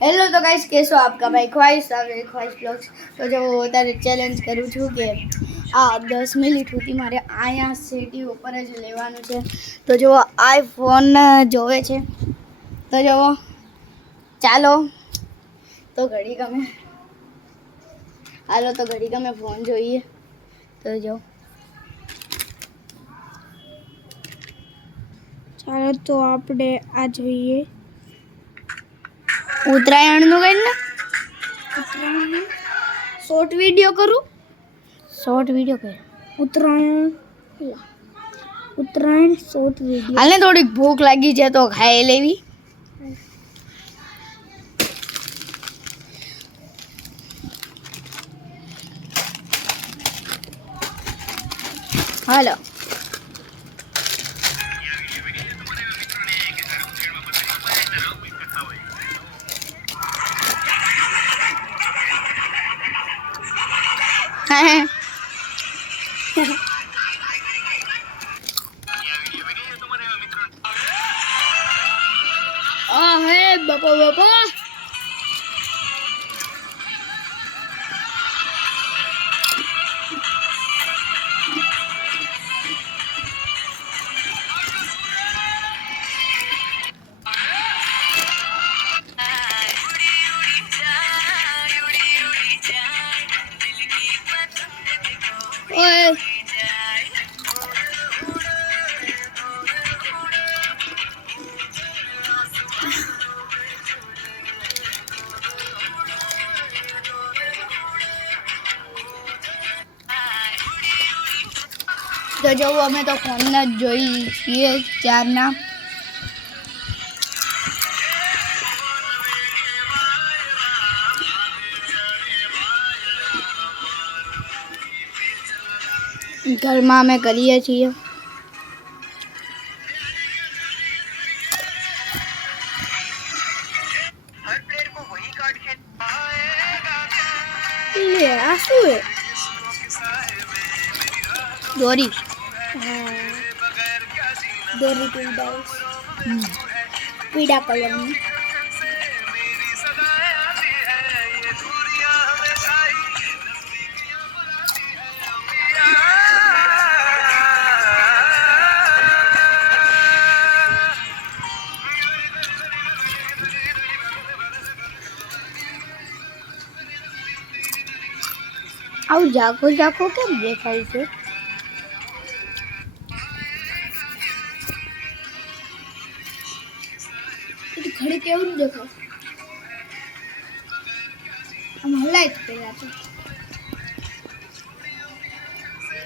Hello तो guys कैसे हो आपका भाई ख्वाहिश ख्वाहिश ब्लॉग्स तो जो तारे चैलेंज करूँ छूँ कि आ 10 મિનિટ સુધી મારે અહીંયા સિટી ઉપર જ લેવાનું છે તો જો આઈફોન જોવે છે તો જો ચાલો તો ઘડી ગમે હાલો તો ઘડી ગમે ફોન જોઈએ તો જો ચાલો તો આપણે આ જોઈએ ઉત્તરાયણનું કઈ ને ઉત્તરાયણ શોર્ટ વિડીયો કરું શોર્ટ વિડીયો કર ઉત્તરાયણ શોર્ટ વિડીયો હાલને થોડીક ભૂખ લાગી છે તો ખાઈ લેવી હાલો હે બાપા બાપા ઓય તો જો અમે તો ફોન જ જોઈ છીએ ચારના ઘરમાં અમે કરીએ છીએ લે આ શું હે દોરી દોરી પીળા કલરની આવું ઝાંખો ઝાંખો કેમ દેખાય છે ઘડી કેવું દેખાય આમ હલાય જ પહેલા તો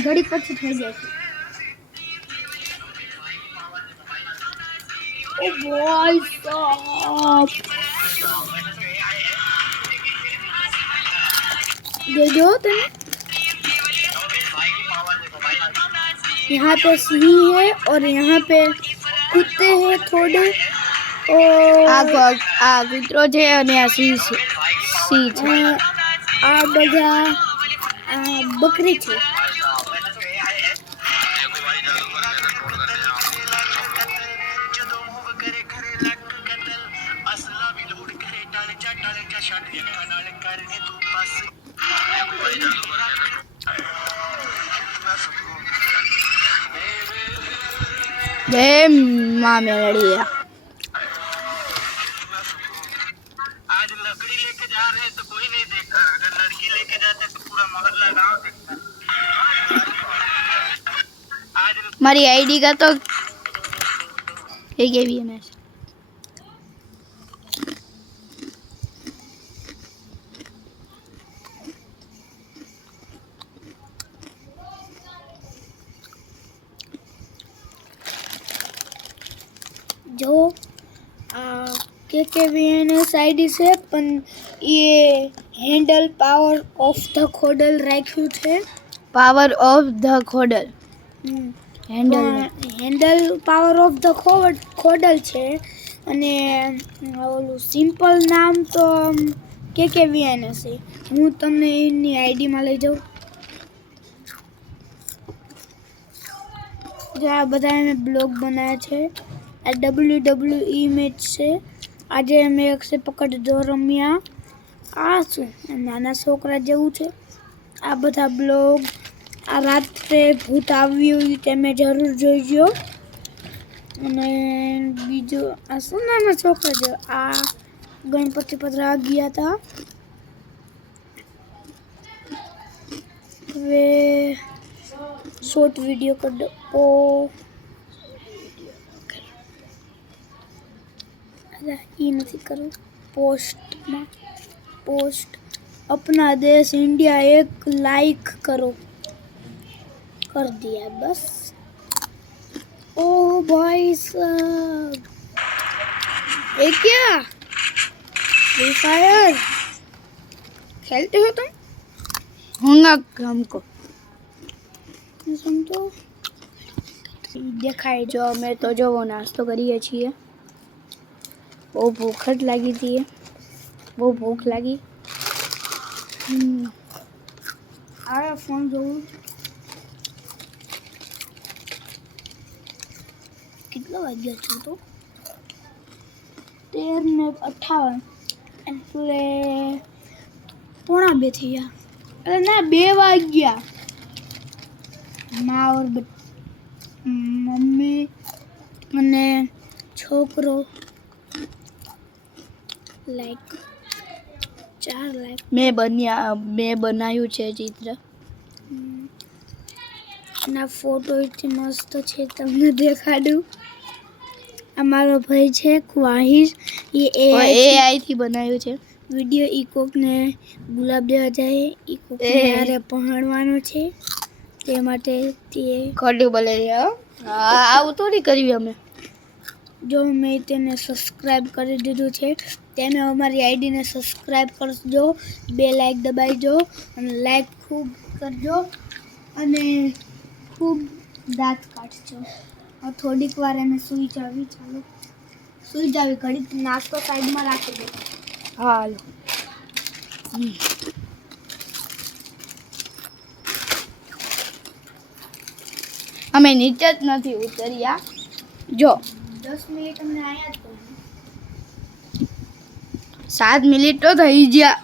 ઘડી પછી થઈ જાય છે ઓ ભાઈ સાહબ देखो तुम यहाँ पे सिंह है और यहाँ पे कुत्ते हैं थोड़े और આ કૂતરો છે અને આ સિંહ છે આ બધા બકરી છે જય માં મેળડીયા आज लकड़ी लेके जा रहे हैं तो कोई नहीं देखा अगर लड़की लेके जाते तो पूरा मोहल्ला गांव देखता आज મારી આઈડી का तो ये भी है मैच जो KKVNS आईडी से पण ये हैंडल पावर ऑफ ध खोडल રાખ્યું છે power of the Khodal handle power of the Khodal છે અને ઓલું સિમ્પલ નામ તો KKVNS છે હું તમને એની આઈડીમાં લઈ જાઉં जो આ બધા મેં બ્લોગ બનાવ્યા છે આ WWE મેચ છે આજે અમે એકસે પકડ જો રમ્યા. આ શું નાના છોકરા જેવું છે. આ બધા બ્લોગ આ રાત્રે ભૂત આવ્યું તમે જરૂર જોઈજો. અને બીજું આ શું નાના છોકરા જેવા આ ગણપતિ પધરા ગયા હતા. હવે શોર્ટ વિડીયો कर दो ये नहीं करो पोस्ट अपना देश इंडिया एक लाइक करो कर दिया बस. ओ भाई साहब ये क्या फ्री फायर खेलते हो तुम? होगा हमको समझो દેખાય જો અમે તો જો નાસ્તો કરીએ છીએ. બહુ ભૂખ જ લાગી હતી. બહુ ભૂખ લાગી. આ ફોન જોઉં કેટલો વાગ્યો છે તો 13:58 અને પૂરે 1:45 થઈ ગયા. અરે ના 2 વાગ્યા. માં ઓર મમ્મી અને છોકરો લાઈક 4 લાઈક મેં બનાવ્યું છે ચિત્ર. ના ફોટો એટલી મસ્ત છે તમને દેખાડું. અમારો ભાઈ છે ખ્વાહિશ એ AI થી બનાવ્યું છે. વિડીયો ઈકોક ને ગુલાબ દેવા જાય ઈકોક યારે પહોંચવાનો છે તે માટે તે ખોટું બોલે છે. આવું થોડી કર્યું અમે. જો મેં તેને સબસ્ક્રાઇબ કરી દીધું છે તેને અમારી આઈડીને સબસ્ક્રાઇબ કરજો. 2 લાઈક દબાઈજો અને લાઈક ખૂબ કરજો અને ખૂબ દાંત કાઢજો. થોડીક વાર એને સૂઈ જાવી. ચાલો સૂઈ જાવી. ઘડીક નાસ્તો સાઈડમાં રાખી દો. હાલો. અમે નીચે જ નથી ઉતર્યા. જો 10 મિનિટ અમને આયા તો 7 મિનિટ તો થઈ ગયા.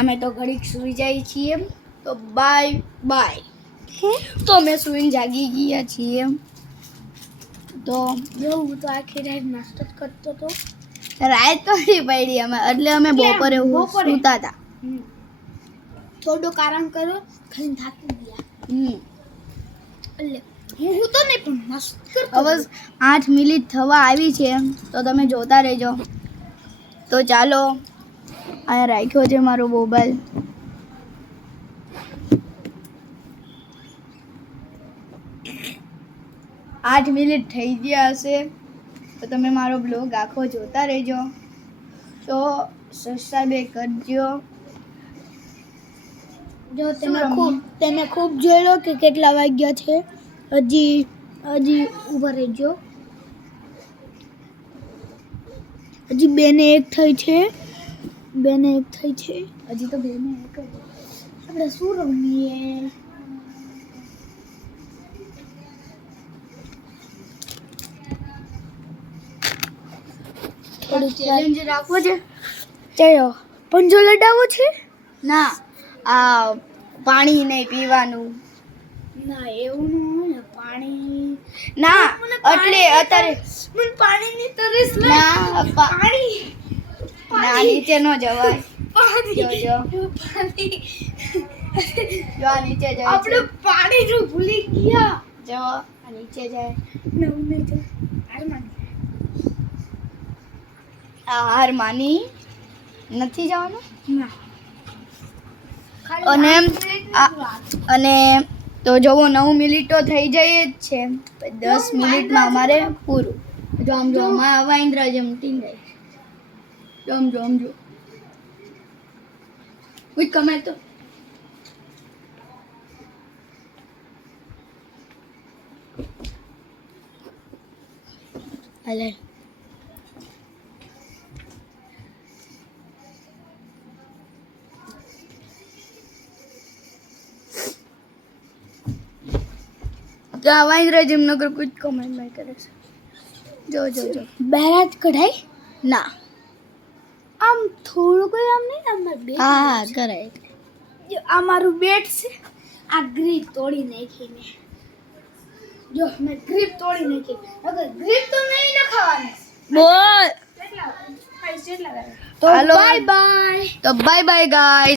અમે તો ઘડીક સૂઈ જઈએ છીએ. તો બાય બાય. તો અમે સૂઈને જાગી ગયા છીએ. તો જો હું તો આખી રાત નાસ્તો જ કરતો હતો. રાત તો નહીં પડી અમે એટલે અમે બપોરે સૂતા હતા. થોડુંક આરામ કરો ખાઈને થાકી ગયા. એટલે હું તો નહીં પણ મસ્ત કરતો. હવે 8 મિનિટ થવા આવી છે તો તમે જોતા રહેજો. તો ચાલો અહીંયા રાખ્યો છે મારો મોબાઈલ. આઠ મિનિટ થઈ ગયા હશે તો તમે મારો બ્લોગ આખો જોતા રહેજો. તો સબસ્ક્રાઇબ કરજો. જો તમે ખૂબ જોઈ કે કેટલા વાગ્યા છે. હજી ઊભા રહેજો. હજી 2 ને 1 થઈ છે. 2 ને 1 થઈ છે. હજી તો 2 ને 1 આપણે શું રમીએ? થોડું ચેલેન્જ રાખવો છે. ચાલો પંજો લડાવો છે. ના આ પાણી નહીં પીવાનું. ના એવું ન હોય ને. પાણી ના એટલે અત્યારે મને પાણીની તરસ ના પાણી ના નીચે ન જવાય. પાણી જો પાણી જો આ નીચે જાય આપણે છે. પાણી જો ભૂલી ગયા. જો આ નીચે જાય. નવું નહીં તો હાલમાં આ હાર માની નથી જવાનું. ના અને અને તો જોવો 9 મિનિટ તો થઈ જાય જ છે. 10 મિનિટમાં અમારે પૂરું. જો આમ જો વાઇન્દ્રા જેમ ટીંગાય. જો આમ જો કોઈ કમેન્ટ તો અલે વાઇન્દ્રા જેમ નગર કોઈ કમેન્ટ નહીં કરે છે. જો જો જો બહાર જ કઢાય ના આમ થોડું કોઈ આમ નહીં અમાર બેટ હા કરાય જો આ મારું બેટ છે આ ગ્રીપ તોડી નાખીને જો મેં ગ્રીપ તોડી નાખી અગર ગ્રીપ તો નહીં નખાવાની બોલ કેટલા તો bye bye bye bye guys